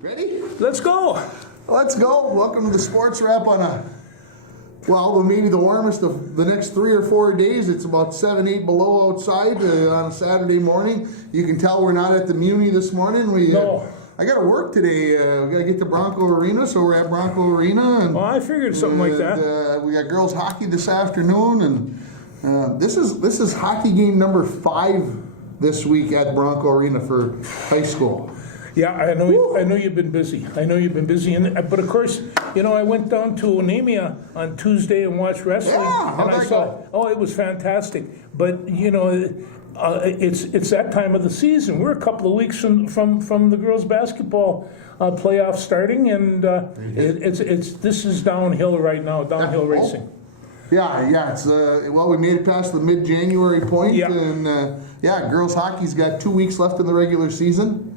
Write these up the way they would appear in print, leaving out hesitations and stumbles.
Ready? Let's go. Let's go. Welcome to the Sports Wrap on maybe the warmest of the next 3 or 4 days. It's about 7, 8 below outside on a Saturday morning. You can tell we're not at the Muni this morning. I got to work today. We got to get to Bronco Arena, so we're at Bronco Arena. And, well, I figured something like that. We got girls hockey this afternoon, and this is hockey game number 5 this week at Bronco Arena for high school. Yeah, I know you've been busy. But of course, I went down to Onemia on Tuesday and watched wrestling, and I saw. Oh, it was fantastic. But it's that time of the season. We're a couple of weeks from the girls' basketball playoff starting, and this is downhill right now, downhill racing. Yeah, it's we made it past the mid-January point, and girls hockey's got 2 weeks left in the regular season.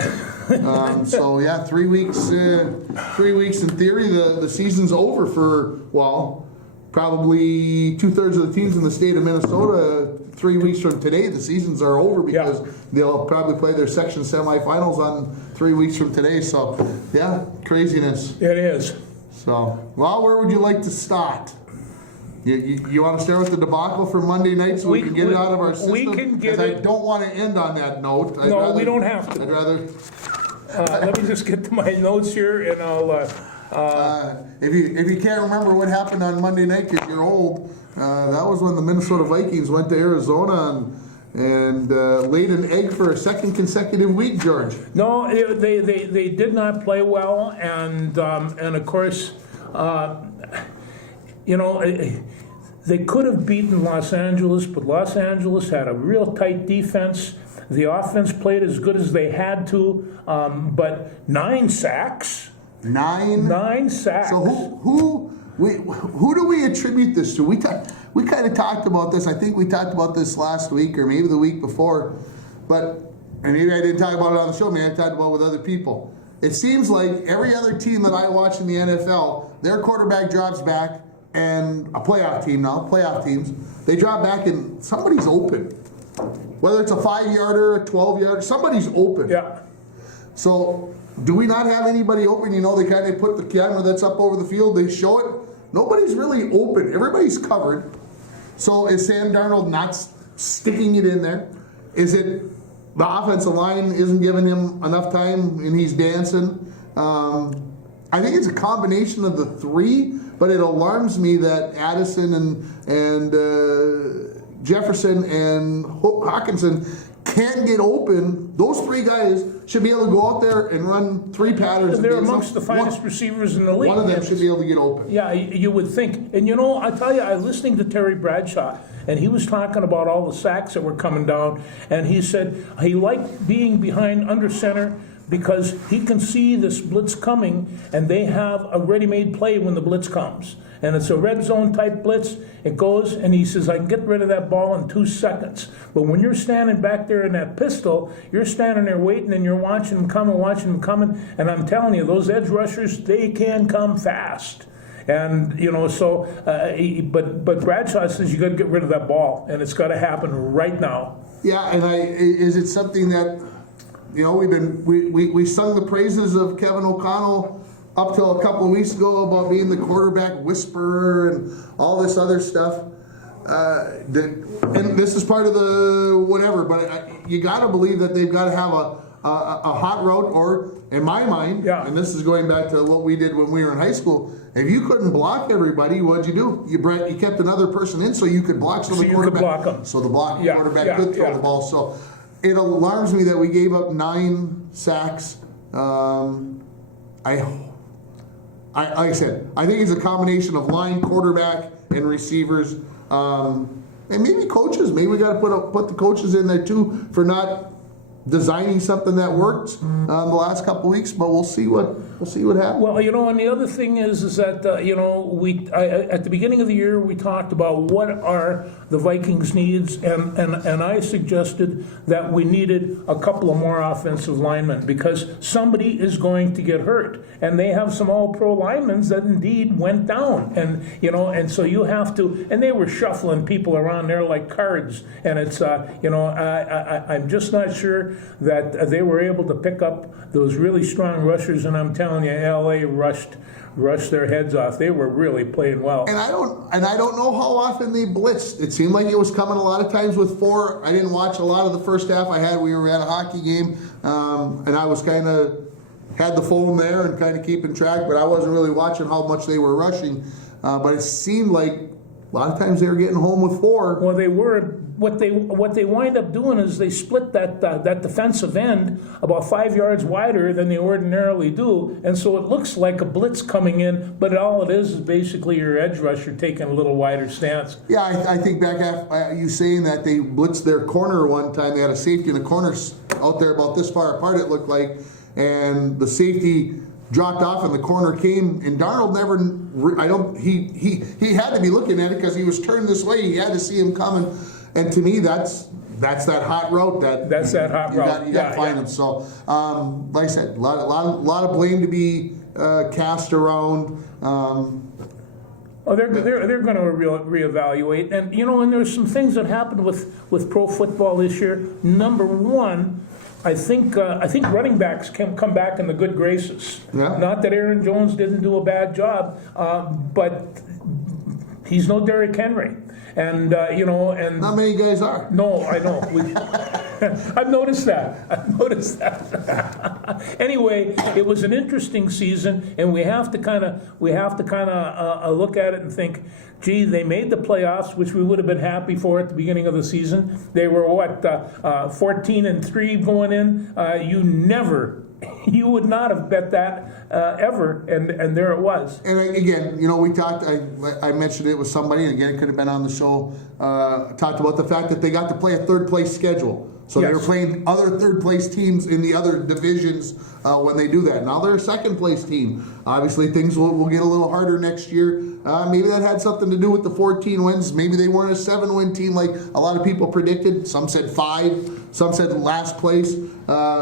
3 weeks. 3 weeks in theory. The season's over for probably 2/3 of the teams in the state of Minnesota. 3 weeks from today, the seasons are over because they'll probably play their section semifinals on 3 weeks from today. So, craziness. It is. So, where would you like to start? You want to start with the debacle for Monday night so we can get it out of our system? We can get it. I don't want to end on that note. We don't have to. I'd rather... let me just get to my notes here, and I'll... If you can't remember what happened on Monday night because you're old, that was when the Minnesota Vikings went to Arizona and laid an egg for a second consecutive week, George. No, they did not play well, and of course... they could have beaten Los Angeles, but Los Angeles had a real tight defense. The offense played as good as they had to, but 9 sacks. 9 sacks. So who do we attribute this to? We kind of talked about this. I think we talked about this last week or maybe the week before, and maybe I didn't talk about it on the show. Maybe I talked about it with other people. It seems like every other team that I watch in the NFL, their quarterback drops back. And a playoff teams, they drop back and somebody's open. Whether it's a 5-yarder, a 12-yarder, somebody's open. Yeah. So, do we not have anybody open? They kind of put the camera that's up over the field, they show it. Nobody's really open. Everybody's covered. So, is Sam Darnold not sticking it in there? Is it the offensive line isn't giving him enough time and he's dancing? I think it's a combination of the three. But it alarms me that Addison and Jefferson and Hawkinson can't get open. Those 3 guys should be able to go out there and run 3 patterns. They're amongst the finest receivers in the league. One of them should be able to get open. Yeah, you would think. And I tell you, I was listening to Terry Bradshaw, and he was talking about all the sacks that were coming down, and he said he liked being behind under center because he can see this blitz coming, and they have a ready-made play when the blitz comes. And it's a red zone type blitz. It goes, and he says, I can get rid of that ball in 2 seconds. But when you're standing back there in that pistol, you're standing there waiting, and you're watching them coming. And I'm telling you, those edge rushers, they can come fast. And, but Bradshaw says you got to get rid of that ball, and it's got to happen right now. Yeah, and is it something that... we sung the praises of Kevin O'Connell up till a couple of weeks ago about being the quarterback whisperer and all this other stuff. And this is part of the whatever, but you got to believe that they've got to have a hot route, or in my mind, and this is going back to what we did when we were in high school. If you couldn't block everybody, what'd you do? You kept another person in so you could block, so the quarterback, quarterback could throw the ball. So. It alarms me that we gave up 9 sacks. Like I said, I think it's a combination of line, quarterback, and receivers, and maybe coaches. Maybe we got to put the coaches in there too for not designing something that worked the last couple of weeks. But we'll see what we'll see what happens. Well, and the other thing is that at the beginning of the year we talked about what are the Vikings' needs, and I suggested that we needed a couple of more offensive linemen because somebody is going to get hurt, and they have some All-Pro linemen that indeed went down, and so you have to, and they were shuffling people around there like cards, and it's I'm just not sure that they were able to pick up those really strong rushers, and I'm telling you, LA rushed their heads off. They were really playing well. And I don't know how often they blitzed. It seemed like it was coming a lot of times with 4. I didn't watch a lot of the first half. We were at a hockey game, and I was kind of had the phone there and kind of keeping track, but I wasn't really watching how much they were rushing. But it seemed like a lot of times they were getting home with 4. Well, they were. What they wind up doing is they split that defensive end about 5 yards wider than they ordinarily do, and so it looks like a blitz coming in, but all it is basically your edge rusher taking a little wider stance. Yeah, I think back after you saying that they blitzed their corner one time. They had a safety in the corners out there about this far apart, it looked like, and the safety dropped off and the corner came, and Darnold he had to be looking at it because he was turned this way. He had to see him coming. And to me, that's that hot route. That's that hot route. You got to find him. So, like I said, a lot of blame to be cast around. They're going to reevaluate, and and there's some things that happened with pro football this year. Number one, I think running backs can come back in the good graces. Yeah. Not that Aaron Jones didn't do a bad job, but he's no Derrick Henry. And not many guys are. No, I know. I've noticed that. Anyway, it was an interesting season, and we have to kind of look at it and think, gee, they made the playoffs, which we would have been happy for at the beginning of the season. They were 14-3 going in. You would not have bet that ever, and there it was. And again, we talked. I mentioned it with somebody, and again, it could have been on the show. Talked about the fact that they got to play a third place schedule, so they were playing other third place teams in the other divisions when they do that. Now they're a second place team. Obviously, things will get a little harder next year. Maybe that had something to do with the 14 wins. Maybe they weren't a 7-win team like a lot of people predicted. Some said 5. Some said last place.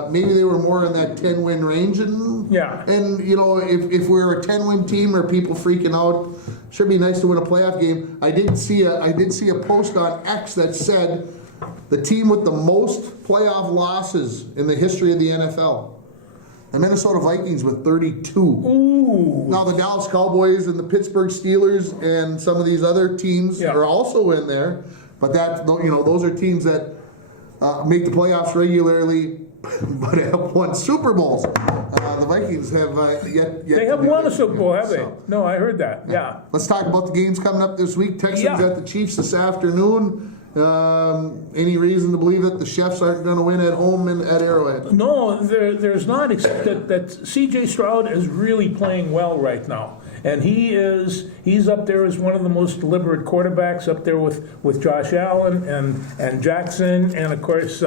Maybe they were more in that 10-win range. And if we're a 10-win team, are people freaking out? Should be nice to win a playoff game. I did see a post on X that said the team with the most playoff losses in the history of the NFL. The Minnesota Vikings with 32. Ooh. Now the Dallas Cowboys and the Pittsburgh Steelers and some of these other teams are also in there, but those are teams that make the playoffs regularly, but have won Super Bowls. The Vikings have yet. They have won a Super Bowl, have they? No, I heard that. Yeah. Let's talk about the games coming up this week. Texans at the Chiefs this afternoon. Any reason to believe that the Chefs aren't going to win at home and at Arrowhead? No, there's not, except that C.J. Stroud is really playing well right now. And he's up there as one of the most deliberate quarterbacks, up there with Josh Allen and Jackson, and of course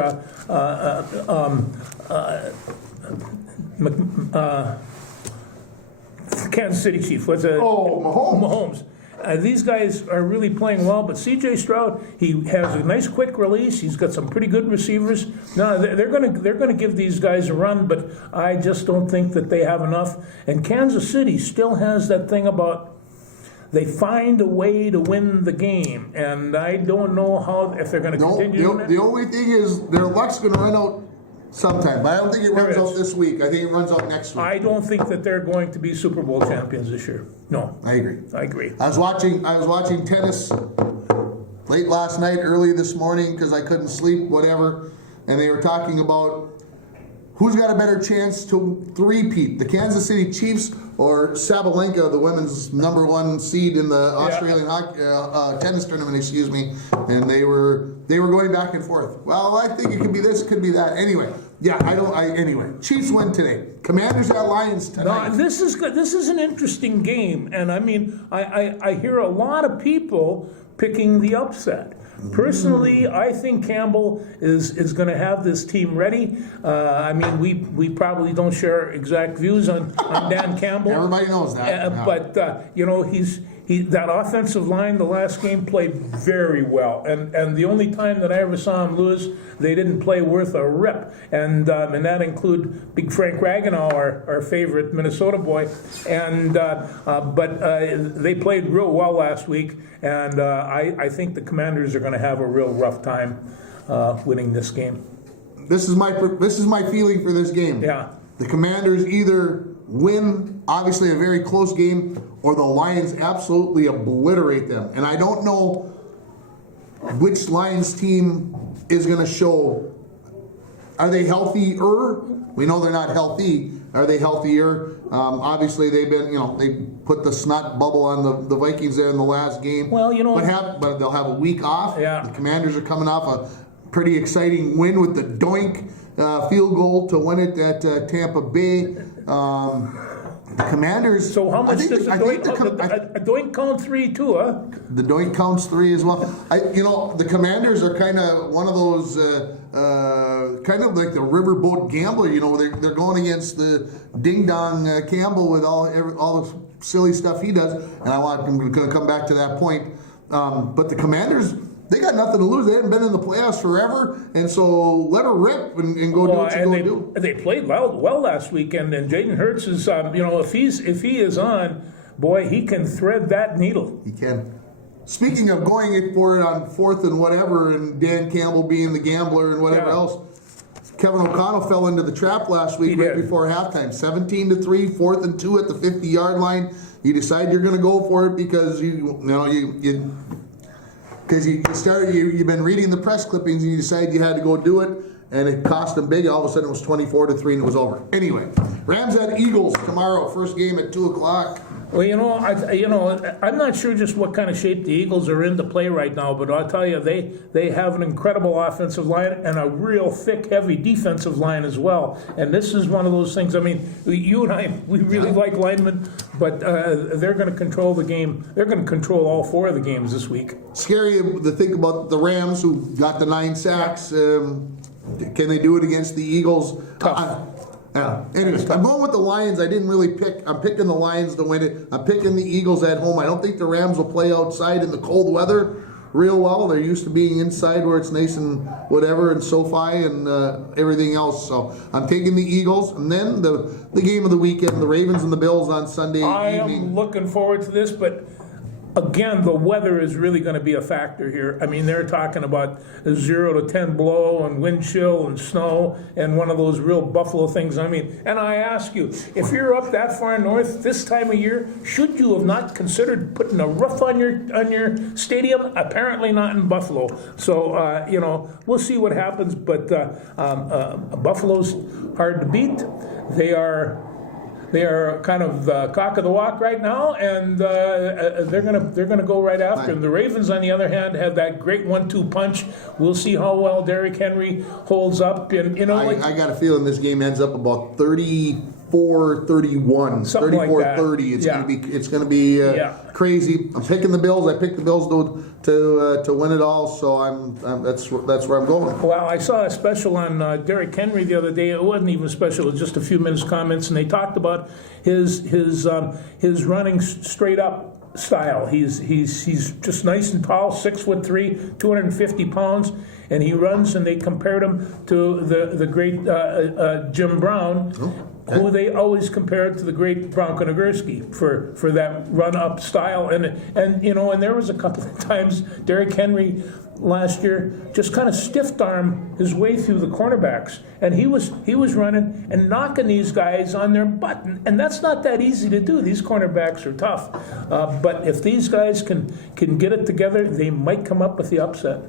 Kansas City Chief. Mahomes. These guys are really playing well, but C.J. Stroud, he has a nice quick release. He's got some pretty good receivers. No, they're going to give these guys a run, but I just don't think that they have enough. And Kansas City still has that thing about they find a way to win the game, and I don't know if they're going to continue. The only thing is their luck's going to run out sometime, but I don't think it runs out this week. I think it runs out next week. I don't think that they're going to be Super Bowl champions this year. No. I agree. I was watching tennis late last night, early this morning, because I couldn't sleep, whatever, and they were talking about who's got a better chance to three-peat, the Kansas City Chiefs or Sabalenka, the women's #1 seed in the Australian tennis tournament, and they were going back and forth. Well, I think it could be this, could be that. Anyway, Chiefs win today. Commanders at Lions tonight. No, this is good. This is an interesting game, and I mean, I hear a lot of people picking the upset. Personally, I think Campbell is going to have this team ready. I mean, we probably don't share exact views on Dan Campbell. Everybody knows that. Yeah. But you know, that offensive line the last game played very well, and the only time that I ever saw him lose, they didn't play worth a rip, and that include Big Frank Ragnow, our favorite Minnesota boy, and but they played real well last week, and I think the Commanders are going to have a real rough time winning this game. This is my feeling for this game. Yeah. The Commanders either win, obviously a very close game, or the Lions absolutely obliterate them. And I don't know which Lions team is going to show. Are they healthier? We know they're not healthy. Are they healthier? Obviously, they've been, they put the snot bubble on the Vikings there in the last game. Well, but they'll have a week off. Yeah. The Commanders are coming off a pretty exciting win with the doink field goal to win it at Tampa Bay. The Commanders. So how much does a doink count 3 too, huh? The doink counts 3 as well. The Commanders are kind of one of those, kind of like the riverboat gambler. They're going against the ding dong Campbell with all the silly stuff he does, and I'm going to come back to that point. But the Commanders, they got nothing to lose. They haven't been in the playoffs forever, and so let her rip and go do what you go do. They played well last weekend, and Jaden Hurts is, if he is on, boy, he can thread that needle. He can. Speaking of going for it on 4th and whatever, and Dan Campbell being the gambler and whatever else, Kevin O'Connell fell into the trap last week before halftime. 17-3, 4th and 2 at the 50-yard line. You decide you're going to go for it because you've been reading the press clippings and you decided you had to go do it, and it cost them big. All of a sudden it was 24-3 and it was over. Anyway, Rams at Eagles tomorrow, first game at 2:00. Well, I'm not sure just what kind of shape the Eagles are in to play right now, but I'll tell you, they have an incredible offensive line and a real thick, heavy defensive line as well. And this is one of those things. I mean, you and I, we really like linemen, but they're going to control the game. They're going to control all 4 of the games this week. Scary to think about the Rams, who got the 9 sacks. Can they do it against the Eagles? Tough. Yeah. Anyways, I'm going with the Lions. I didn't really pick. I'm picking the Lions to win it. I'm picking the Eagles at home. I don't think the Rams will play outside in the cold weather real well. They're used to being inside where it's nice and whatever, and SoFi and everything else. So I'm taking the Eagles. And then the game of the weekend, the Ravens and the Bills on Sunday evening. I am looking forward to this, but again, the weather is really going to be a factor here. I mean, they're talking about a 0 to 10 blow and wind chill and snow and one of those real Buffalo things. I mean, and I ask you, if you're up that far north this time of year, should you have not considered putting a roof on your stadium? Apparently not in Buffalo. So, we'll see what happens. But Buffalo's hard to beat. They are kind of cock of the walk right now, and they're gonna go right after them. The Ravens, on the other hand, have that great 1-2 punch. We'll see how well Derrick Henry holds up. And I got a feeling this game ends up about 34-31, 34-30. It's gonna be crazy. I'm picking the Bills. I picked the Bills to win it all. So that's where I'm going. Well, I saw a special on Derrick Henry the other day. It wasn't even special. It was just a few minutes comments, and they talked about his running straight up style. He's just nice and tall, 6'3", 250 pounds, and he runs. And they compared him to the great Jim Brown. Who they always compared to the great Bronco Nagurski for that run-up style. And there was a couple of times Derrick Henry last year just kind of stiff-armed his way through the cornerbacks. And he was running and knocking these guys on their butt. And that's not that easy to do. These cornerbacks are tough. But if these guys can get it together, they might come up with the upset.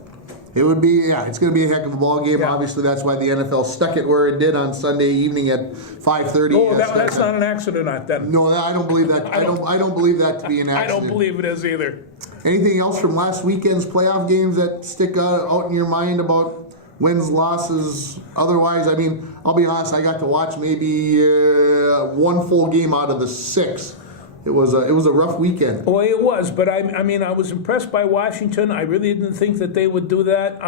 It would be, it's going to be a heck of a ball game. Yeah. Obviously, that's why the NFL stuck it where it did on Sunday evening at 5:30. Oh, that's not an accident, not that. No, I don't believe that. I don't believe that to be an accident. I don't believe it is either. Anything else from last weekend's playoff games that stick out in your mind about wins, losses? Otherwise, I mean, I'll be honest. I got to watch maybe one full game out of the 6. it was a rough weekend. Well, it was, but I mean, I was impressed by Washington. I really didn't think that they would do that.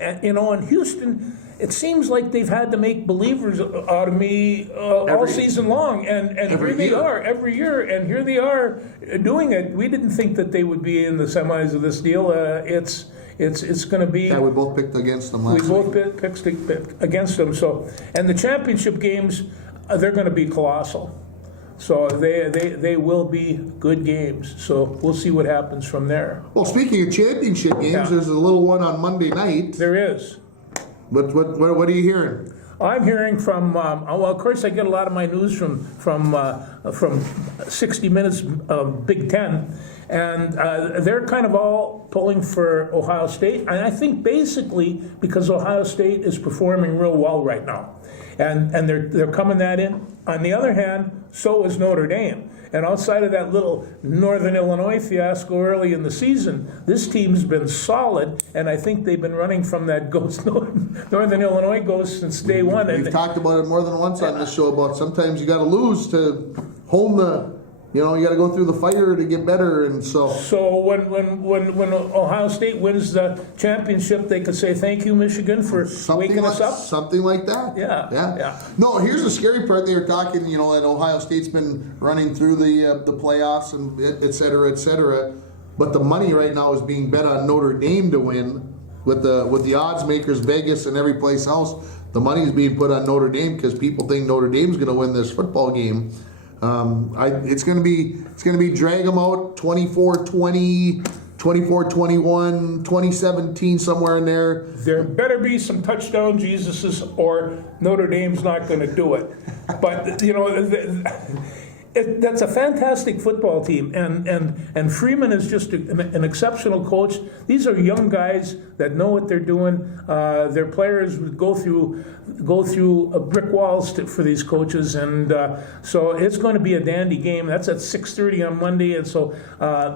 And, you know, in Houston, it seems like they've had to make believers out of me all season long, and here they are every year, and here they are doing it. We didn't think that they would be in the semis of this deal. It's going to be. Yeah, we both picked against them last week. We both picked against them. So, and the championship games, they're going to be colossal. So they will be good games. So we'll see what happens from there. Well, speaking of championship games, there's a little one on Monday night. There is. What are you hearing? I'm hearing from, well, of course, I get a lot of my news from 60 Minutes Big Ten, and they're kind of all pulling for Ohio State, and I think basically because Ohio State is performing real well right now, and they're coming that in. On the other hand, so is Notre Dame. And outside of that little Northern Illinois fiasco early in the season, this team's been solid, and I think they've been running from that ghost, Northern Illinois ghost, since day one. We've talked about it more than once on this show about sometimes you got to lose to hone the. You know, you got to go through the fire to get better, and so. So when Ohio State wins the championship, they could say thank you, Michigan, for waking us up. Something like that. Yeah. No, here's the scary part. They were talking, you know, that Ohio State's been running through the playoffs and et cetera, et cetera. But the money right now is being bet on Notre Dame to win with the odds makers, Vegas and every place else. The money is being put on Notre Dame because people think Notre Dame's going to win this football game. It's going to be drag them out 24-20, 24-21, 2017, somewhere in there. There better be some touchdown Jesuses, or Notre Dame's not going to do it. But you know, that's a fantastic football team, and Freeman is just an exceptional coach. These are young guys that know what they're doing. Their players go through brick walls for these coaches, and so it's going to be a dandy game. That's at 6:30 on Monday, and so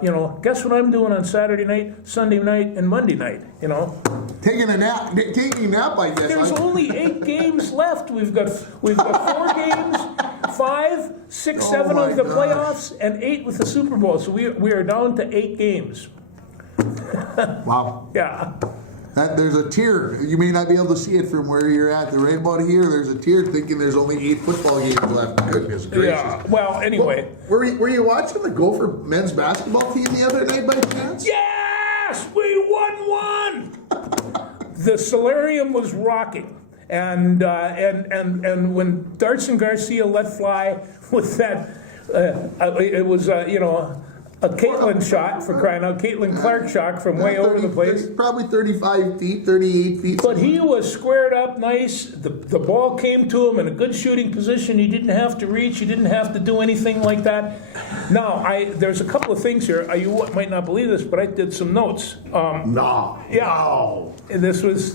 you know, guess what I'm doing on Saturday night, Sunday night, and Monday night? You know, taking a nap. I guess. There's only 8 games left. We've got 4 games. 5, 6, 7 of the playoffs, and 8 with the Super Bowl. So we are down to 8 games. Wow. Yeah. There's a tear. You may not be able to see it from where you're at. Right about here, there's a tear thinking there's only 8 football games left. Goodness gracious. Yeah. Well, anyway. Were you watching the Gopher men's basketball team the other night by chance? Yes! We won one! The solarium was rocking. And when Dartson Garcia let fly with that, it was you know, a Caitlin shot, for crying out, Caitlin Clark shot from way over the place. Probably 35 feet, 38 feet. But he was squared up nice. The ball came to him in a good shooting position. He didn't have to reach. He didn't have to do anything like that. Now, there's a couple of things here. You might not believe this, but I did some notes. No. Yeah. No. And this was.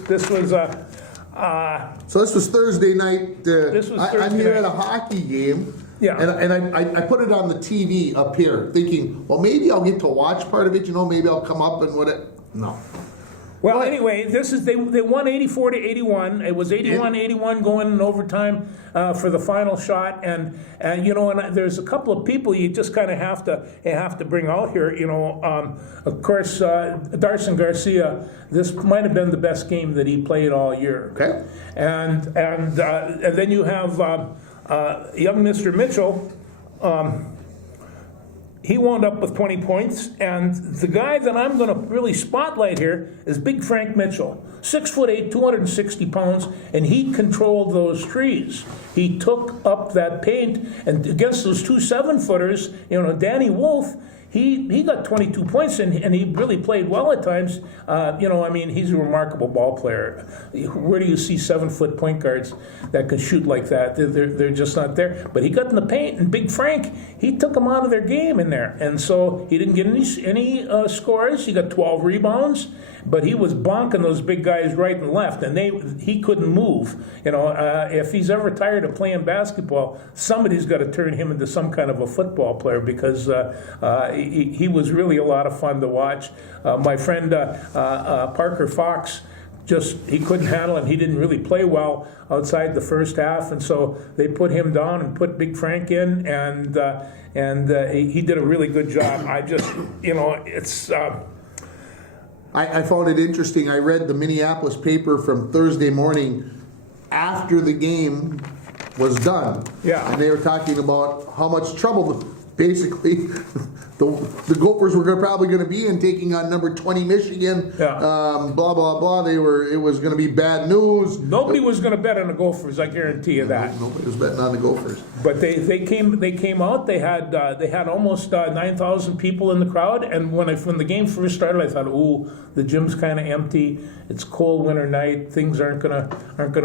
So this was Thursday night. This was Thursday I'm here night. at a hockey game. Yeah. And I put it on the TV up here, thinking, well, maybe I'll get to watch part of it. You know, maybe I'll come up and no. Well, anyway, they won 84-81. It was 81-81 going in overtime for the final shot, and you know, and there's a couple of people you just kind of have to bring out here. You know, of course, Dartson Garcia. This might have been the best game that he played all year. Okay. And then you have young Mr. Mitchell. He wound up with 20 points, and the guy that I'm going to really spotlight here is Big Frank Mitchell. 6'8", 260 pounds, and he controlled those trees. He took up that paint, and against those 2 7-footers, you know, Danny Wolf, he got 22 points, and he really played well at times. You know, I mean, he's a remarkable ball player. Where do you see 7-foot point guards that can shoot like that? They're just not there. But he got in the paint, and Big Frank, he took them out of their game in there. And so he didn't get any scores. He got 12 rebounds, but he was bonking those big guys right and left, and he couldn't move. You know, if he's ever tired of playing basketball, somebody's got to turn him into some kind of a football player, because he was really a lot of fun to watch. My friend Parker Fox he couldn't handle it. He didn't really play well outside the first half, and so they put him down and put Big Frank in, and he did a really good job. I just, it's. I found it interesting. I read the Minneapolis paper from Thursday morning after the game was done. Yeah. And they were talking about how much trouble basically the Gophers were probably going to be in taking on number 20 Michigan. Yeah. Blah blah blah. It was going to be bad news. Nobody was going to bet on the Gophers, I guarantee you that. Nobody was betting on the Gophers. But they came out. They had almost 9,000 people in the crowd. And when the game first started, I thought, ooh, the gym's kind of empty. It's a cold winter night. Things aren't gonna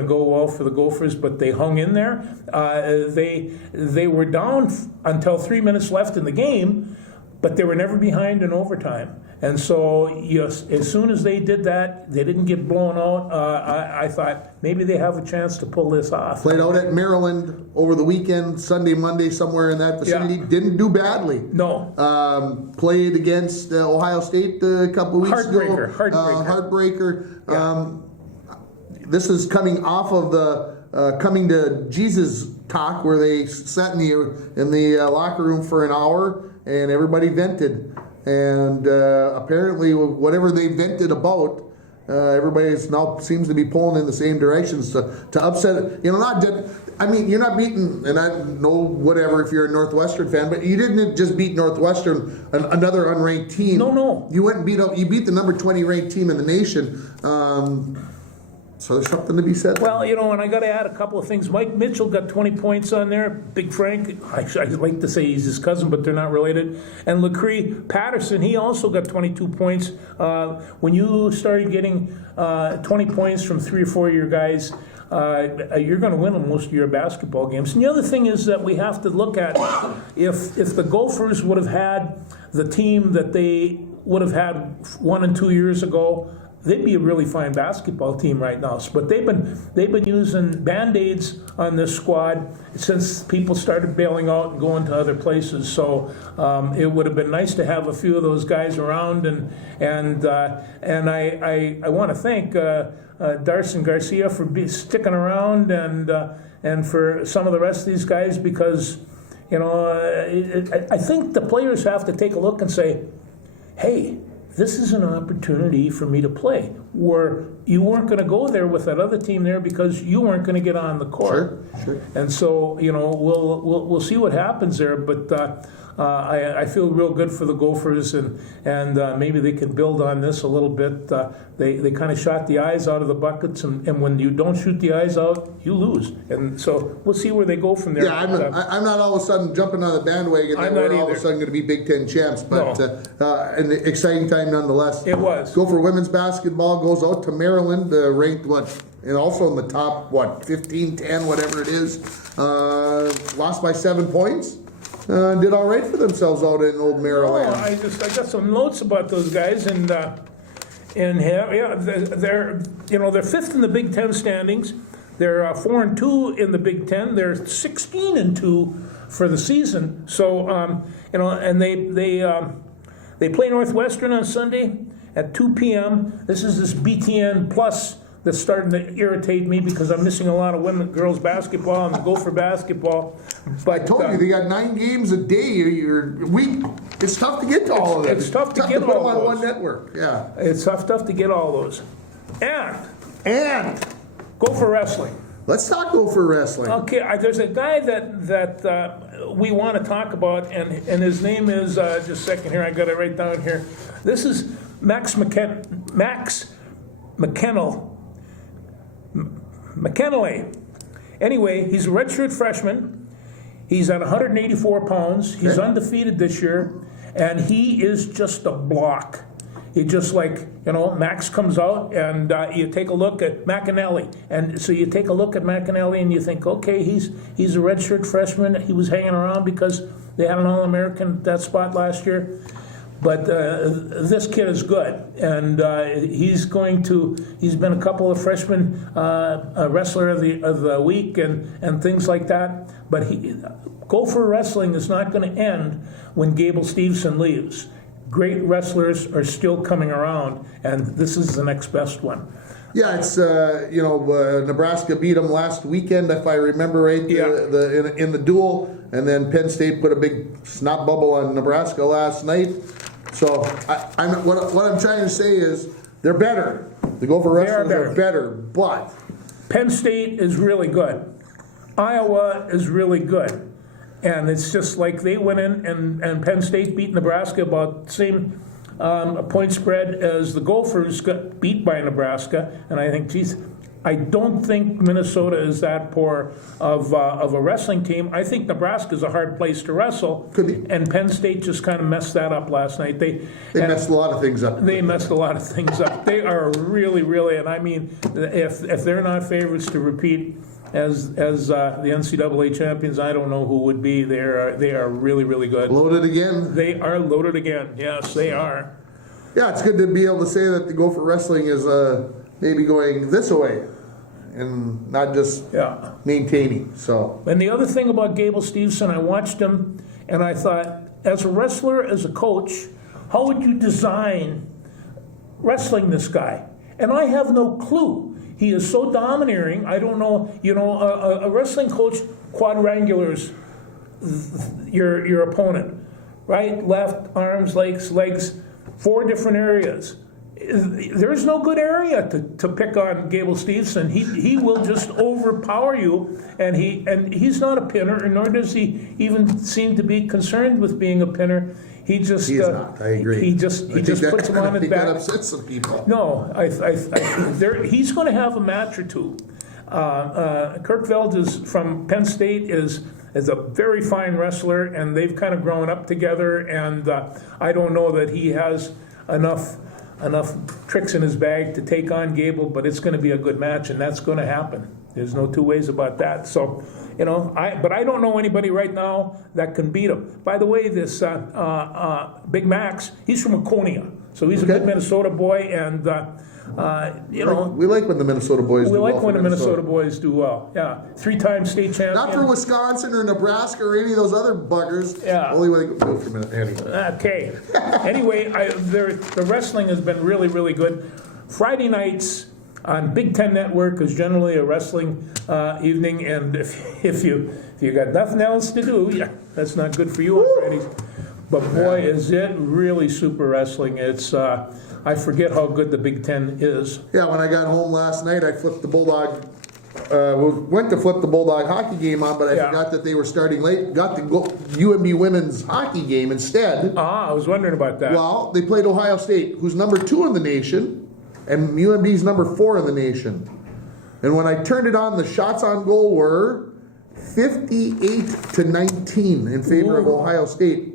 go well for the Gophers. But they hung in there. They were down until 3 minutes left in the game, but they were never behind in overtime. And so, yes, as soon as they did that, they didn't get blown out. I thought maybe they have a chance to pull this off. Played out at Maryland over the weekend, Sunday, Monday, somewhere in that vicinity. Yeah. Didn't do badly. No. Played against Ohio State a couple of weeks ago. Heartbreaker. Yeah. This is coming off of the Coming to Jesus talk where they sat in the locker room for an hour and everybody vented. And apparently, whatever they vented about, everybody now seems to be pulling in the same directions to upset it. You're not beating, and I know whatever if you're a Northwestern fan, but you didn't just beat Northwestern, another unranked team. No. You went and you beat the number 20 ranked team in the nation. So there's something to be said. Well, and I got to add a couple of things. Mike Mitchell got 20 points on there. Big Frank, I like to say he's his cousin, but they're not related. And LaCree Patterson, he also got 22 points. When you started getting 20 points from 3 or 4 of your guys, you're going to win most of your basketball games. And the other thing is that we have to look at if the Gophers would have had the team that they would have had 1 and 2 years ago, they'd be a really fine basketball team right now. But they've been using Band-Aids on this squad since people started bailing out and going to other places. So it would have been nice to have a few of those guys around. And I want to thank Darson Garcia for sticking around and for some of the rest of these guys because I think the players have to take a look and say, hey, this is an opportunity for me to play. Where you weren't going to go there with that other team there because you weren't going to get on the court. Sure. And so we'll see what happens there. But I feel real good for the Gophers, and maybe they can build on this a little bit. They kind of shot the eyes out of the buckets, and when you don't shoot the eyes out, you lose. And so we'll see where they go from there. Yeah, I'm not all of a sudden jumping on the bandwagon that we're all of a sudden going to be Big Ten champs, but an exciting time nonetheless. It was. Gopher women's basketball goes out to Maryland, ranked and also in the top 15, 10, whatever it is. Lost by 7 points. Did all right for themselves out in old Maryland. Oh, I got some notes about those guys, and they're fifth in the Big Ten standings. They're 4-2 in the Big Ten. They're 16-2 for the season. So and they play Northwestern on Sunday at 2 p.m. This BTN Plus that's starting to irritate me because I'm missing a lot of girls basketball and Gopher basketball. But I told you, they got 9 games a day. You're weak. It's tough to get to all of it. It's tough to get to put all them on those. one network. Yeah. It's tough to get all those. And Gopher wrestling. Let's talk Gopher wrestling. Okay, there's a guy that we want to talk about, and his name is, just a second here, I got it right down here. This is Max McKennelly. Anyway, he's a redshirt freshman. He's at 184 pounds. He's undefeated this year, and he is just a block. He just Max comes out, and you take a look at McAnally. And so you take a look at McAnally, and you think, okay, he's a redshirt freshman. He was hanging around because they had an All-American at that spot last year. But this kid is good, and he's been a couple of freshman wrestler of the week and things like that. But Gopher wrestling is not going to end when Gable Steveson leaves. Great wrestlers are still coming around, and this is the next best one. Yeah, it's Nebraska beat them last weekend, if I remember right. In the duel, and then Penn State put a big snot bubble on Nebraska last night. So what I'm trying to say is they're better. The Gopher Wrestlers are better, but Penn State is really good. Iowa is really good. And it's just like they went in and Penn State beat Nebraska about the same point spread as the Gophers got beat by Nebraska. And I think, geez, I don't think Minnesota is that poor of a wrestling team. I think Nebraska's a hard place to wrestle. Could be. And Penn State just kind of messed that up last night. They messed a lot of things up. They messed a lot of things up. They are really, really, and I mean, if they're not favorites to repeat as the NCAA champions, I don't know who would be. They are really, really good. Loaded again. They are loaded again. Yes, they are. Yeah, it's good to be able to say that the Gopher Wrestling is maybe going this way and not just maintaining. So. And the other thing about Gable Steveson, I watched him and I thought, as a wrestler, as a coach, how would you design wrestling this guy? And I have no clue. He is so domineering. I don't know. A wrestling coach quadrangulars your opponent, right, left, arms, legs, 4 different areas. There's no good area to pick on Gable Steveson. He will just overpower you, and he's not a pinner, nor does he even seem to be concerned with being a pinner. He is not. I agree. He just puts him on his back. That upsets some people. No, he's going to have a match or two. Kirk Veld from Penn State is a very fine wrestler, and they've kind of grown up together. And I don't know that he has enough tricks in his bag to take on Gable, but it's going to be a good match, and that's going to happen. There's no two ways about that. So, but I don't know anybody right now that can beat him. By the way, this Big Max, he's from Waconia, so he's a good Minnesota boy, and we like when the Minnesota boys do well. We like when the Minnesota boys do well. Yeah, 3-time state champion. Not for Wisconsin or Nebraska or any of those other buggers. Yeah. Only when they go for a minute. Anyway. Okay. Anyway, the wrestling has been really, really good. Friday nights on Big Ten Network is generally a wrestling evening, and if you got nothing else to do, that's not good for you on Fridays. But boy, is it really super wrestling. It's I forget how good the Big Ten is. Yeah, when I got home last night, I flipped the Bulldog. Went to flip the Bulldog hockey game on, but I forgot that they were starting late. Got the UMB women's hockey game instead. I was wondering about that. Well, they played Ohio State, who's number 2 in the nation, and UMB's number 4 in the nation. And when I turned it on, the shots on goal were 58-19 in favor of Ohio State,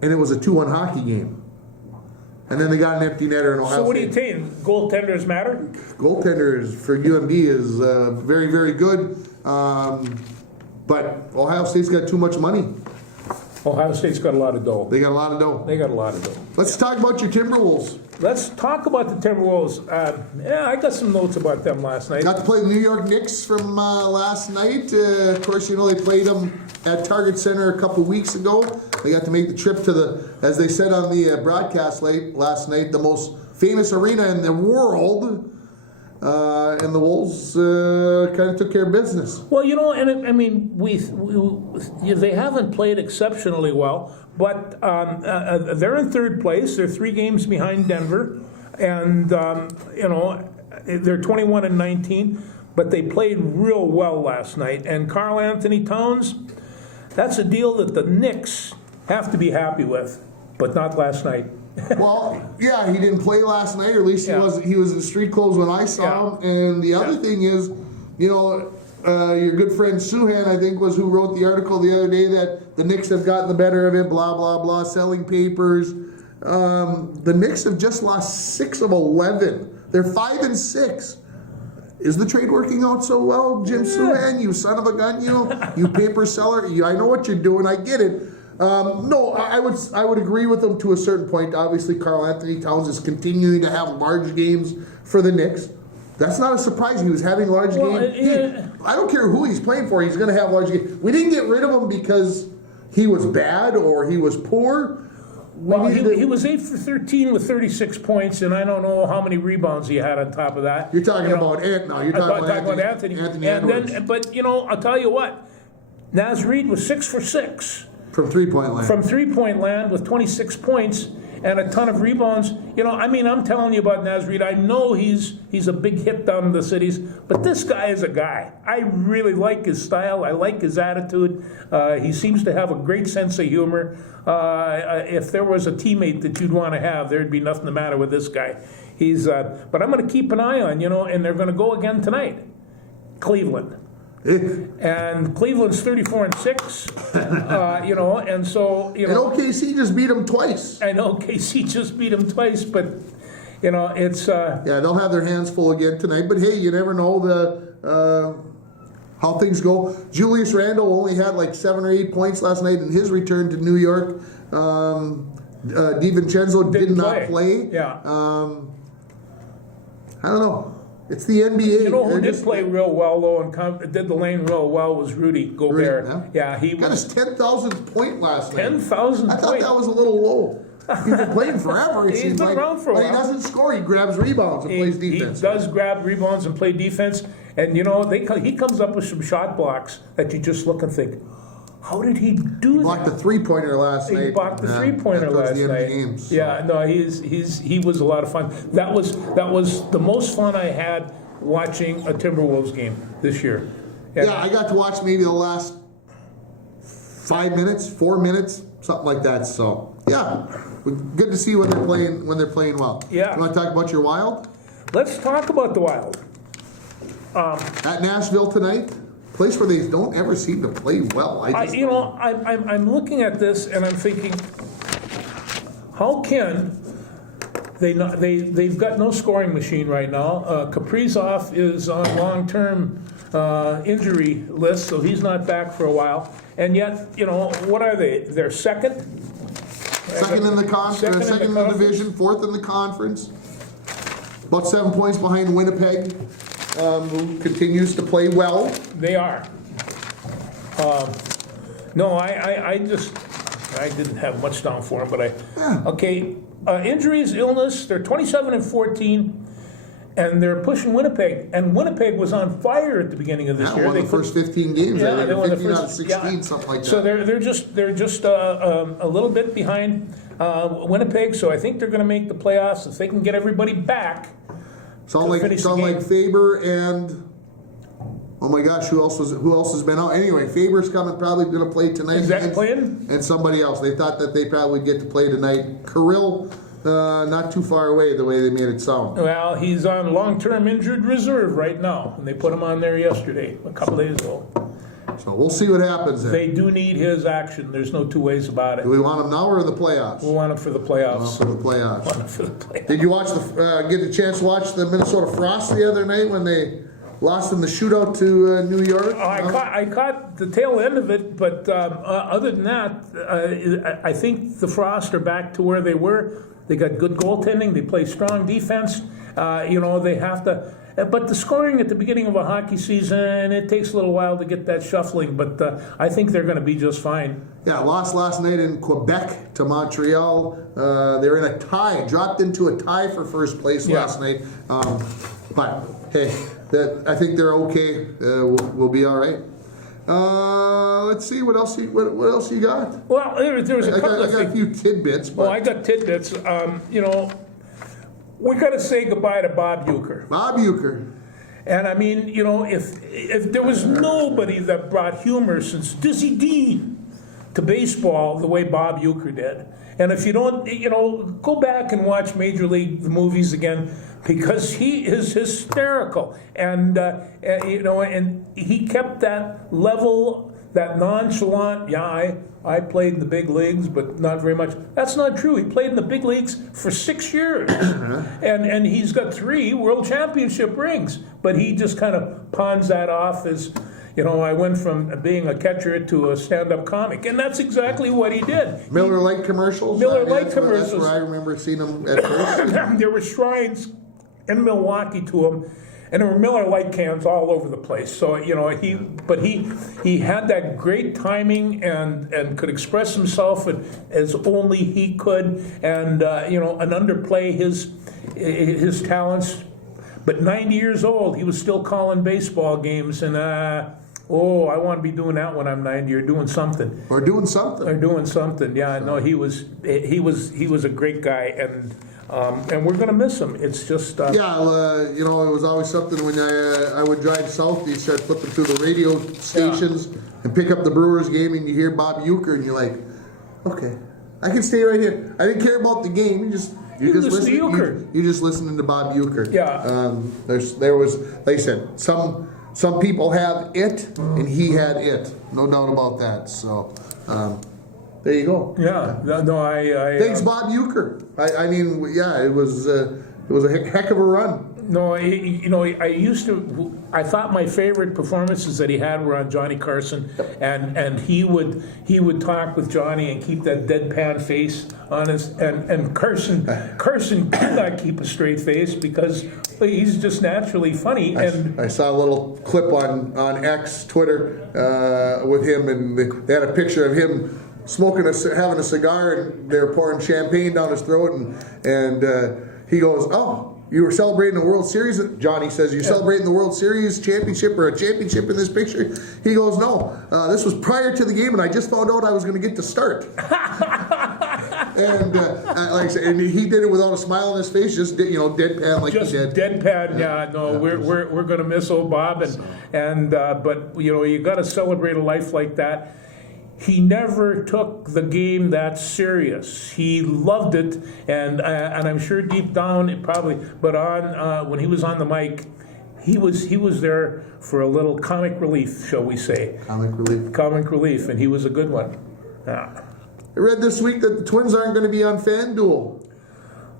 and it was a 2-1 hockey game. And then they got an empty netter in Ohio State. So what do you think? Goaltenders matter? Goaltenders for UMB is very, very good. But Ohio State's got too much money. Ohio State's got a lot of dough. They got a lot of dough. They got a lot of dough. Let's talk about your Timberwolves. Let's talk about the Timberwolves. I got some notes about them last night. Got to play the New York Knicks from last night. Of course, they played them at Target Center a couple weeks ago. They got to make the trip to as they said on the broadcast last night, the most famous arena in the world. And the Wolves kind of took care of business. Well, they haven't played exceptionally well, but they're in 3rd place. They're 3 games behind Denver, and they're 21-19. But they played real well last night. And Karl Anthony Towns, that's a deal that the Knicks have to be happy with, but not last night. Well, yeah, he didn't play last night, or at least he was in street clothes when I saw him. And the other thing is, your good friend Suhan, I think, was who wrote the article the other day that the Knicks have gotten the better of it, blah, blah, blah, selling papers. The Knicks have just lost 6 of 11. They're 5-6. Is the trade working out so well, Jim Suhan? You son of a gun, you paper seller. I know what you're doing. I get it. No, I would agree with them to a certain point. Obviously, Karl Anthony Towns is continuing to have large games for the Knicks. That's not a surprise. He was having large games. I don't care who he's playing for. He's going to have large games. We didn't get rid of him because he was bad or he was poor. Well, need to- he was 8 for 13 with 36 points, and I don't know how many rebounds he had on top of that. You're talking You know, about Ant now. You're I'm talking about Anthony. Anthony And Edwards then, but I'll tell you what, Naz Reid was 6 for 6 from 3-point line. from 3-point land with 26 points and a ton of rebounds. I'm telling you about Naz Reid. I know he's a big hit down in the cities, but this guy is a guy. I really like his style. I like his attitude. He seems to have a great sense of humor. If there was a teammate that you'd want to have, there'd be nothing the matter with this guy. But I'm going to keep an eye on, and they're going to go again tonight. Cleveland. And Cleveland's 34-6, and so, And OKC just beat them twice. I know KC just beat them twice, but, it's, Yeah, they'll have their hands full again tonight. But hey, you never know how things go. Julius Randle only had like 7 or 8 points last night in his return to New York. DiVincenzo did not play. Yeah. I don't know. It's the NBA. Who did play real well, though, and did the lane real well was Rudy Gobert. Rudy, yeah, he got was his 10,000th point last night. 10,000 I thought points. that was a little low. He's been playing forever. It He's seems been like. around for a But while. he doesn't score. He grabs rebounds and plays defense. He does grab rebounds and play defense, and he comes up with some shot blocks that you just look and think, how did he do Blocked that? the 3-pointer last night. He blocked the three-pointer towards last the end of the night. game, so. Yeah, no, he was a lot of fun. That was the most fun I had watching a Timberwolves game this year. And Yeah, I got to watch maybe the last 5 minutes, 4 minutes, something like that. So yeah, good to see when they're playing well. Yeah. You want to talk about your Wild Let's talk about the Wild. at Nashville tonight? Place where they don't ever seem to play well. I'm looking at this and I'm thinking, how can they not? They've got no scoring machine right now. Kaprizov is on long-term injury list, so he's not back for a while. And yet, what are they? They're second. Second in the conference, second in the division, fourth in the conference. About 7 points behind Winnipeg, who continues to play well. They are. No, I didn't have much down for them, but okay. Injuries, illness, they're 27-14, and they're pushing Winnipeg. And Winnipeg was on fire at the beginning of this year. Won the first 15 games. Yeah, they won the 15 out of first 16, something like that. So they're just a little bit behind Winnipeg. So I think they're going to make the playoffs if they can get everybody back. Sound finish the like game. Faber and oh my gosh, who else has been out? Anyway, Faber's probably going to play tonight. Is Zach against- playing? And somebody else. They thought that they probably would get to play tonight. Kirill, not too far away the way they made it sound. Well, he's on long-term injured reserve right now, and they put him on there yesterday, a couple days ago. So we'll see what happens there. They do need his action. There's no two ways about it. Do we want him now or the playoffs? We want him for the playoffs. For the playoffs. Want him for the playoffs. Did you watch get the chance to watch the Minnesota Frost the other night when they lost in the shootout to New York? I caught the tail end of it, but other than that, I think the Frost are back to where they were. They got good goaltending. They play strong defense. They have to. But the scoring at the beginning of a hockey season, it takes a little while to get that shuffling. But I think they're going to be just fine. Yeah, lost last night in Quebec to Montreal. They're in a tie, dropped into a tie for first place last night. But hey, I think they're okay. We'll be all right. Let's see what else you got. Well, there was a I couple of got a things. few tidbits. But Well, I got tidbits. We got to say goodbye to Bob Uecker. Bob Uecker. And I mean, if there was nobody that brought humor since Dizzy Dean to baseball the way Bob Uecker did. And if you don't, go back and watch Major League the movies again, because he is hysterical. And and he kept that level, that nonchalant. Yeah, I played in the big leagues, but not very much. That's not true. He played in the big leagues for 6 years, and he's got 3 world championship rings. But he just kind of pawns that off as, I went from being a catcher to a stand-up comic, and that's exactly what he did. Miller Lite commercials. Miller Lite That's commercials. where I remember seeing them at first. There were shrines in Milwaukee to him. And there were Miller Lite cans all over the place. So, he had that great timing and could express himself as only he could, and and underplay his talents. But 90 years old, he was still calling baseball games, and I want to be doing that when I'm 90 or doing something. Or doing something. Yeah, no, he was a great guy, and we're gonna miss him. It's just it was always something when I would drive southeast. I'd put them through the radio stations and pick up the Brewers game, and you hear Bob Uecker, and you're like, okay, I can stay right here. I didn't care about the game. You're just listening to Bob Uecker. Yeah. There was, like I said, some people have it, and he had it. No doubt about that. So, there you go. Yeah. No, I thanks, Bob Uecker. It was a heck of a run. No, I thought my favorite performances that he had were on Johnny Carson, and he would talk with Johnny and keep that deadpan face on his, and Carson could not keep a straight face because he's just naturally funny. And I saw a little clip on X, Twitter, with him, and they had a picture of him having a cigar, and they were pouring champagne down his throat, and he goes, "Oh, you were celebrating the World Series?" Johnny says, "You're celebrating the World Series championship or a championship in this picture?" He goes, "No, this was prior to the game, and I just found out I was going to get to start." And like I said, and he did it without a smile on his face, just deadpan like just he did. Deadpan, yeah. No, we're going to miss old Bob, but you got to celebrate a life like that. He never took the game that serious. He loved it, and I'm sure deep down it probably. But when he was on the mic, he was there for a little comic relief, shall we say? Comic relief, and he was a good one. Yeah. I read this week that the Twins aren't going to be on FanDuel.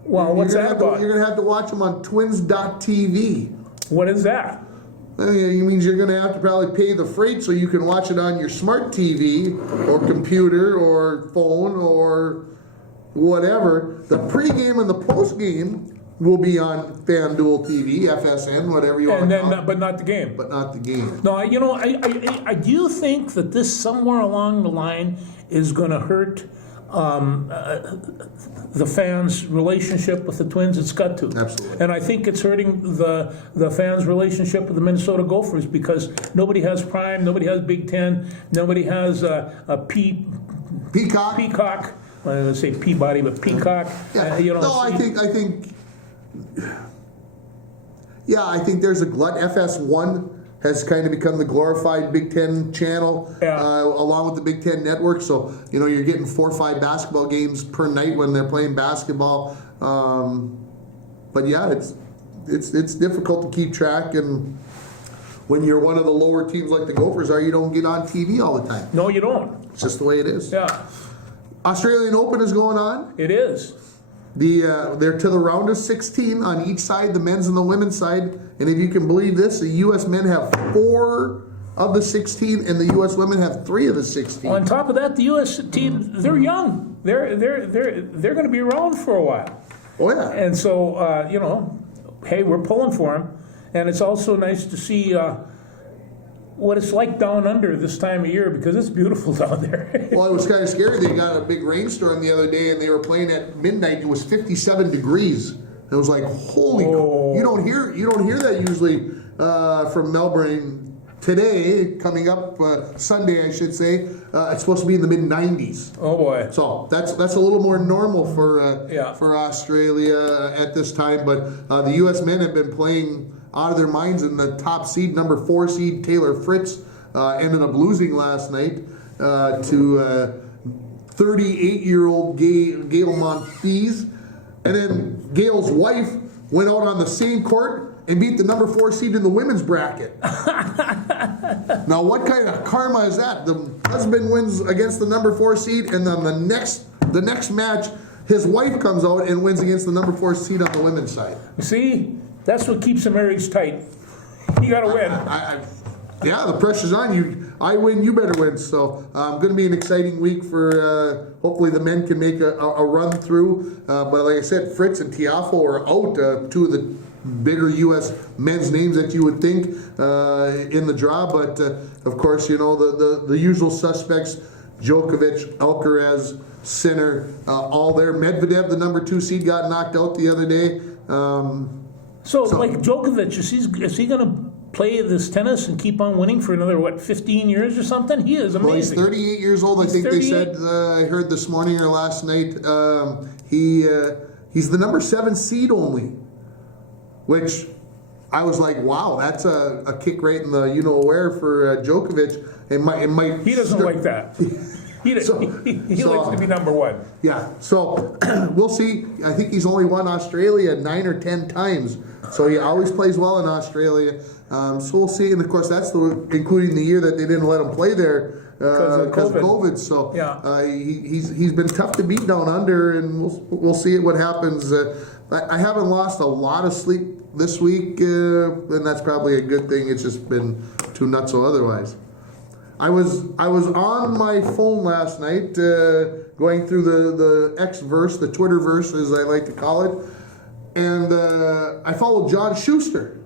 Well, what's that about? You're going to have to watch them on Twins.tv. What is that? It means you're going to have to probably pay the freight so you can watch it on your smart TV or computer or phone or whatever. The pregame and the postgame will be on FanDuel TV, FSN, whatever you want to call it. But not the game. But not the game. No, I do think that this somewhere along the line is going to hurt the fans' relationship with the Twins. It's got to. Absolutely. And I think it's hurting the fans' relationship with the Minnesota Gophers because nobody has Prime, nobody has Big Ten, nobody has a Peacock. Peacock. I was going to say Peabody, but Peacock. Yeah. I think there's a glut. FS1 has kind of become the glorified Big Ten channel, along with the Big Ten network. So, you're getting 4 or 5 basketball games per night when they're playing basketball. But yeah, it's difficult to keep track, and when you're one of the lower teams like the Gophers are, you don't get on TV all the time. No, you don't. It's just the way it is. Yeah. Australian Open is going on. It is. They're to the round of 16 on each side, the men's and the women's side. And if you can believe this, the U.S. men have 4 of the 16, and the U.S. women have 3 of the 16. On top of that, the U.S. team, they're young. They're going to be around for a while. Oh yeah. And so hey, we're pulling for them. And it's also nice to see what it's like down under this time of year because it's beautiful down there. Well, it was kind of scary. They got a big rainstorm the other day, and they were playing at midnight. It was 57 degrees. It was like, holy! You don't hear that usually from Melbourne. Today, coming up Sunday, I should say, it's supposed to be in the mid-90s. Oh boy! So that's a little more normal for Australia at this time. But the U.S. men have been playing out of their minds, in the top seed, number 4 seed Taylor Fritz ended up losing last night to 38-year-old Gail Monfils. And then Gail's wife went out on the same court and beat the number 4 seed in the women's bracket. Now, what kind of karma is that? The husband wins against the number 4 seed, and then the next match, his wife comes out and wins against the number 4 seed on the women's side. See, that's what keeps a marriage tight. You got to win. Yeah, the pressure's on you. I win, you better win. So going to be an exciting week for, hopefully the men can make a run through. But like I said, Fritz and Tiafoe are out, 2 of the bigger U.S. men's names that you would think in the draw, but of course, you know, the usual suspects: Djokovic, Alcaraz, Sinner, all there. Medvedev, the number 2 seed, got knocked out the other day. So, like Djokovic, is he going to play this tennis and keep on winning for another, 15 years or something? He is Well, he's amazing. 38 years old. I think they said. I heard this morning or last night. He's the number 7 seed only, which I was like, wow, that's a kick right in the you know where for Djokovic. It might. He doesn't like that. He likes to be number 1. Yeah, so we'll see. I think he's only won Australia 9 or 10 times, so he always plays well in Australia. So we'll see, and of course that's including the year that they didn't let him play there because of COVID. So yeah. he's been tough to beat down under, and we'll see what happens. I haven't lost a lot of sleep this week, and that's probably a good thing. It's just been too nutso otherwise. I was on my phone last night going through the X-verse, the Twitterverse as I like to call it, and I followed John Schuster,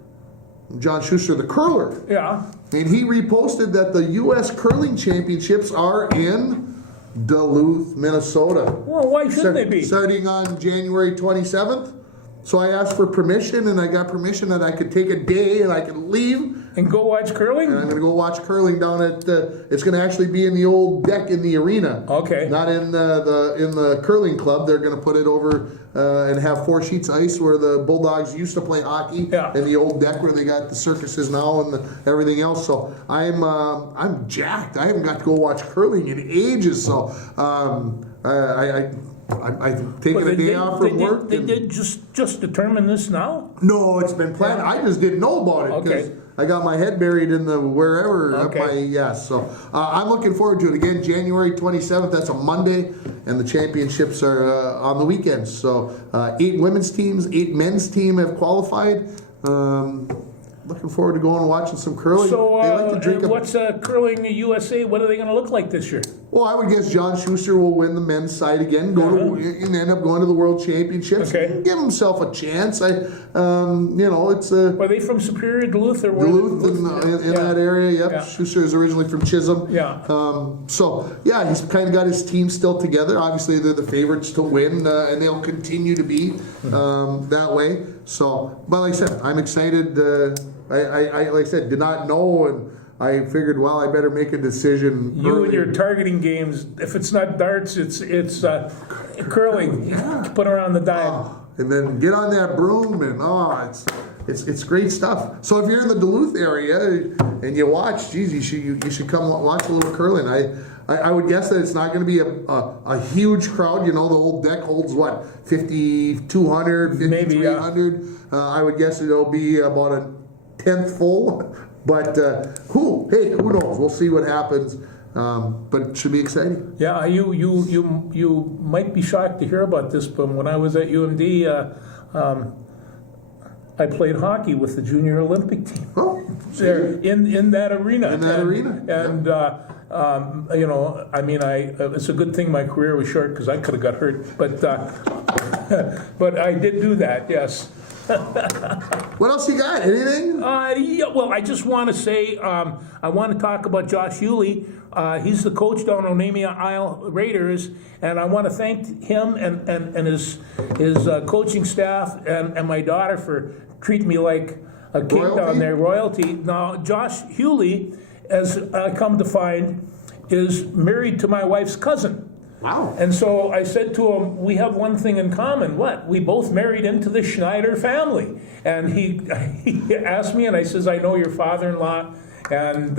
the curler. Yeah. And he reposted that the U.S. Curling Championships are in Duluth, Minnesota. Well, why shouldn't they be? Starting on January 27th. So I asked for permission, and I got permission that I could take a day and I could leave. And go watch curling? And I'm going to go watch curling down at, it's going to actually be in the old deck in the arena. Okay. Not in the curling club. They're going to put it over and have 4 sheets of ice where the Bulldogs used to play hockey. Yeah. In the old deck where they got the circuses now and everything else. So I'm jacked. I haven't got to go watch curling in ages. So I'm taking a day off from work. They did just determine this now? No, it's been planned. Yeah. I just didn't know about it because Okay. I got my head buried in the wherever. Okay. So I'm looking forward to it. Again, January 27th, that's a Monday, and the championships are on the weekends. So 8 women's teams, 8 men's team have qualified. Looking forward to going and watching some curling. So, They like to drink what's Curling USA? What are they going to look like this year? Well, I would guess John Schuster will win the men's side again, and end up going to the World Championships. Okay. Give himself a chance. It's a Are they from Superior, Duluth, or where? Duluth in that area. Yep. Yeah. Schuster is originally from Chisholm. Yeah. He's kind of got his team still together. Obviously, they're the favorites to win, and they'll continue to be that way. So, but like I said, I'm excited. I like I said, did not know, and I figured, well, I better make a decision. You early. and your targeting games. If it's not darts, it's curling. Put her on the diet. And then get on that broom, and it's great stuff. So if you're in the Duluth area and you watch, geez, you should come watch a little curling. I would guess that it's not going to be a huge crowd. You know, the old deck holds what, 5,200, 5,300. I would guess it'll be about a 10th full. But who knows? We'll see what happens. But it should be exciting. Yeah, you might be shocked to hear about this, but when I was at UMD, I played hockey with the Junior Olympic team. Oh, There in that arena. In that arena. And it's a good thing my career was short because I could have got hurt. But but I did do that. Yes. What else you got? Anything? I just want to say I want to talk about Josh Hewley. He's the coach down on Onemia Isle Raiders, and I want to thank him and his coaching staff and my daughter for treating me like a king down there, royalty. Now, Josh Hewley, as I come to find, is married to my wife's cousin. Wow. And so I said to him, we have one thing in common. What? We both married into the Schneider family. And he asked me, and I says, I know your father-in-law. And,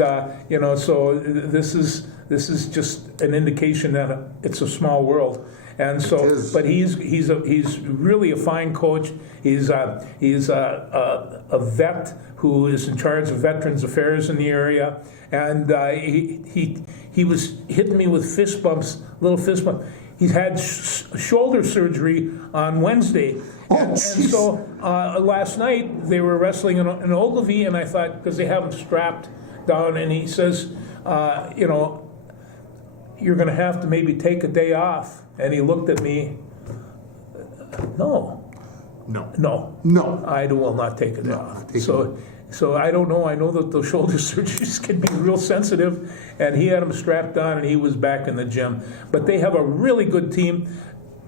so this is just an indication that it's a small world. And so, but he's really a fine coach. He's a vet who is in charge of Veterans Affairs in the area, and he was hitting me with fist bumps, little fist bumps. He's had shoulder surgery on Wednesday, and so last night they were wrestling in Ogilvie, and I thought, because they have him strapped down, and he says, you're going to have to maybe take a day off. And he looked at me. No. No. No. No. I will not take it No, off. not taking So I don't know. I know that those shoulder surgeries can be real sensitive, and he had them strapped on, and he was back in the gym. But they have a really good team.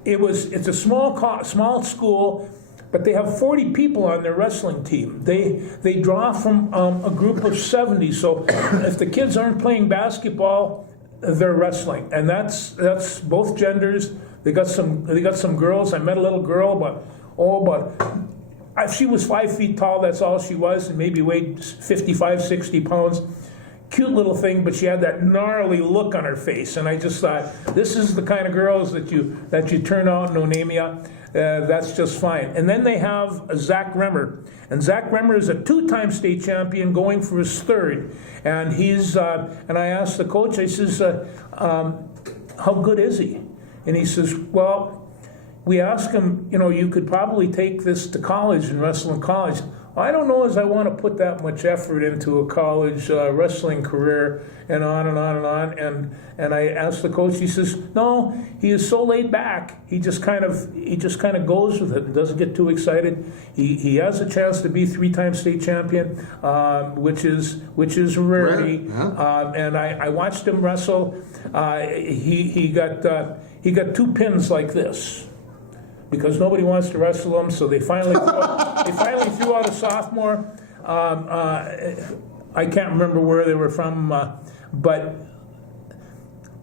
It's a small school, but they have 40 people on their wrestling team. They draw from a group of 70. So if the kids aren't playing basketball, they're wrestling, and that's both genders. They got some girls. I met a little girl, but she was 5 feet tall. That's all she was, and maybe weighed 55, 60 pounds. Cute little thing, but she had that gnarly look on her face, and I just thought, this is the kind of girls that you turn out in Onamia. That's just fine. And then they have Zach Remmer, and Zach Remmer is a 2-time state champion, going for his 3rd. And and I asked the coach, I says, how good is he? And he says, well, we asked him, you could probably take this to college and wrestle in college. I don't know as I want to put that much effort into a college wrestling career, and on and on and on. And I asked the coach. He says, no, he is so laid back. He just kind of goes with it and doesn't get too excited. He has a chance to be 3-time state champion, which is a rarity. Right. Yeah. And I watched him wrestle. He got 2 pins like this, because nobody wants to wrestle him, so they finally threw out a sophomore. I can't remember where they were from, but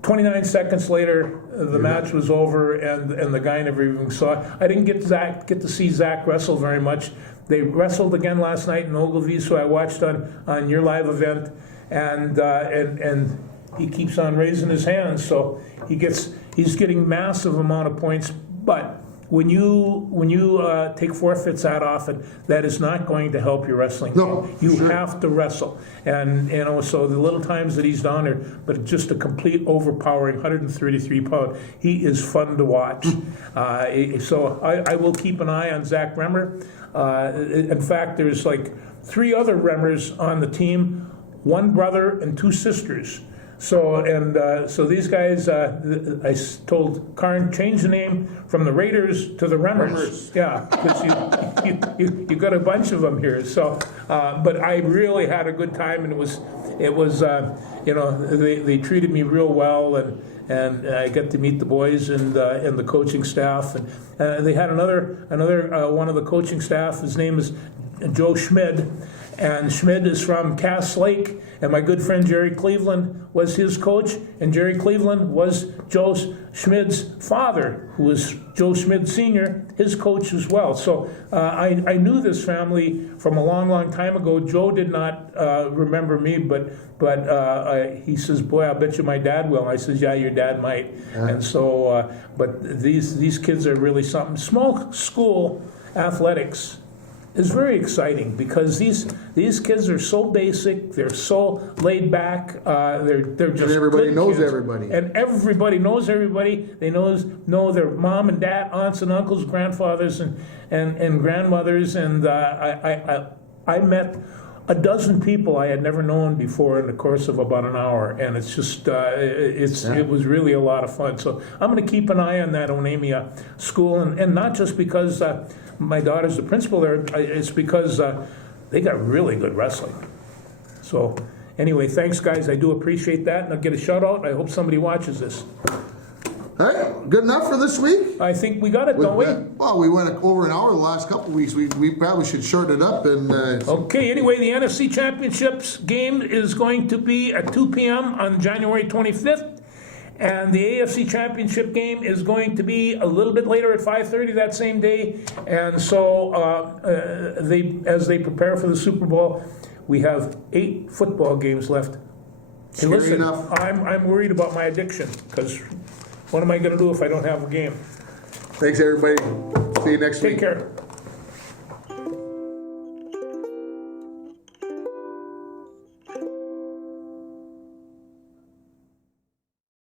29 seconds later, the match was over, and the guy never even saw it. I didn't get to see Zach wrestle very much. They wrestled again last night in Ogilvie, so I watched on your live event, and he keeps on raising his hands, so he's getting massive amount of points, but when you take forfeits that often, that is not going to help your wrestling. No, you sure. have to wrestle, and so the little times that he's down there, but just a complete overpowering 133 pound. He is fun to watch. So I will keep an eye on Zach Remmer. In fact, there's like 3 other Remmers on the team, 1 brother and 2 sisters. So these guys, I told Karn, change the name from the Raiders to the Remmers. Yeah, because you got a bunch of them here. So, but I really had a good time, and it was they treated me real well, and I got to meet the boys and the coaching staff, and they had another one of the coaching staff. His name is Joe Schmid. And Schmid is from Cass Lake, and my good friend Jerry Cleveland was his coach, and Jerry Cleveland was Joe Schmid's father, who was Joe Schmid Sr., his coach as well. So I knew this family from a long, long time ago. Joe did not remember me, but he says, boy, I bet you my dad will. I says, yeah, your dad might. Yeah. And so, but these kids are really something. Small school athletics is very exciting, because these kids are so basic, they're so laid back, they're just, and everybody knows kids. everybody. And everybody knows everybody. They know their mom and dad, aunts and uncles, grandfathers and grandmothers. And I met a dozen people I had never known before in the course of about an hour, and it's just it was really a lot of fun. So I'm going to keep an eye on that Onamia school, and not just because my daughter's the principal there, it's because they got really good wrestling. So anyway, thanks guys, I do appreciate that, and I'll get a shout out. I hope somebody watches this. All right, good enough for this week? I think we got it, don't we? Well, we went over an hour the last couple of weeks. We probably should shorten it up. And okay, anyway, the NFC Championships game is going to be at 2 p.m. on January 25th. And the AFC Championship game is going to be a little bit later at 5:30 that same day. And so as they prepare for the Super Bowl, we have 8 football games left. Hey, listen, enough. I'm worried about my addiction, because what am I going to do if I don't have a game? Thanks, everybody. See you next week. Take care.